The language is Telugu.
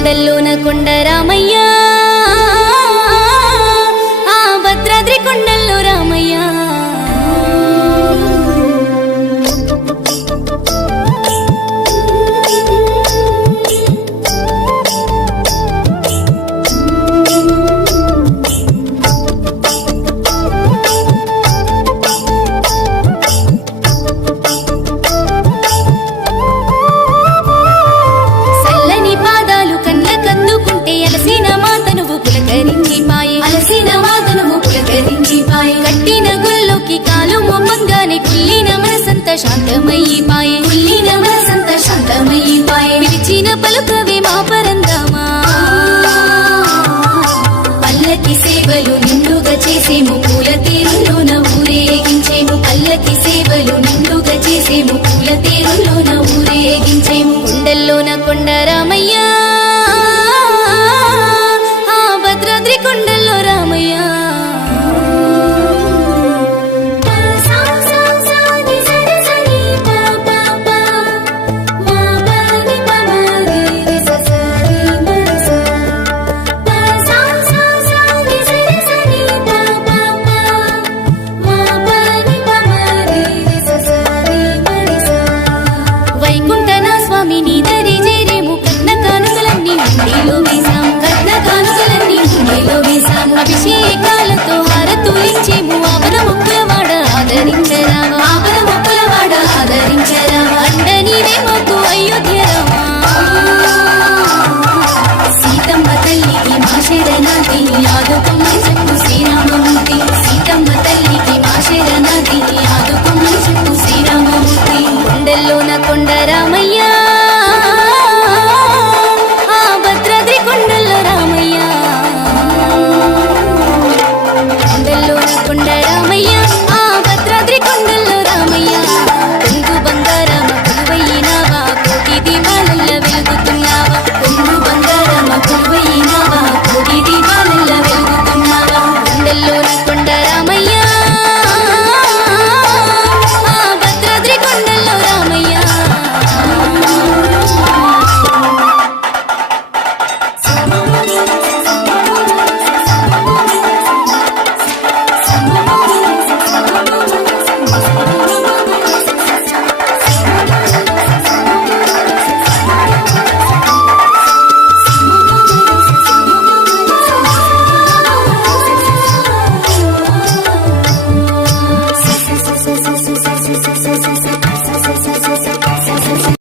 కొండల్లోన కొండ రామయ్య ఆ భద్రాద్రి కొండల్లో రామయ్య శాంతమయ్యిపాయే కుల్లిన మనసంత శాంతమయ్యిపాయే పిలిచిన పలుకవే మా పరందామా పల్లకి సేవలు నిండుగా చేసేము పూల తేరులోన ఊరేగించేము పల్లకి సేవలు నిండుగా చేసేము పూల తేరులోన ఊరేగించేము కొండల్లోన కొండ రామయ్య ఆ భద్రాద్రి కొండల్లో రామయ్య అభిషేకాలతో హారతులించేము ఆపద మొక్కులవాడ ఆదరించరామా ఆపద మొక్కులవాడ ఆదరించరామా అండ నీవే మాకు అయోధ్య రామా సీతమ్మ తల్లికి మా శరణార్థి ఆదుకోమని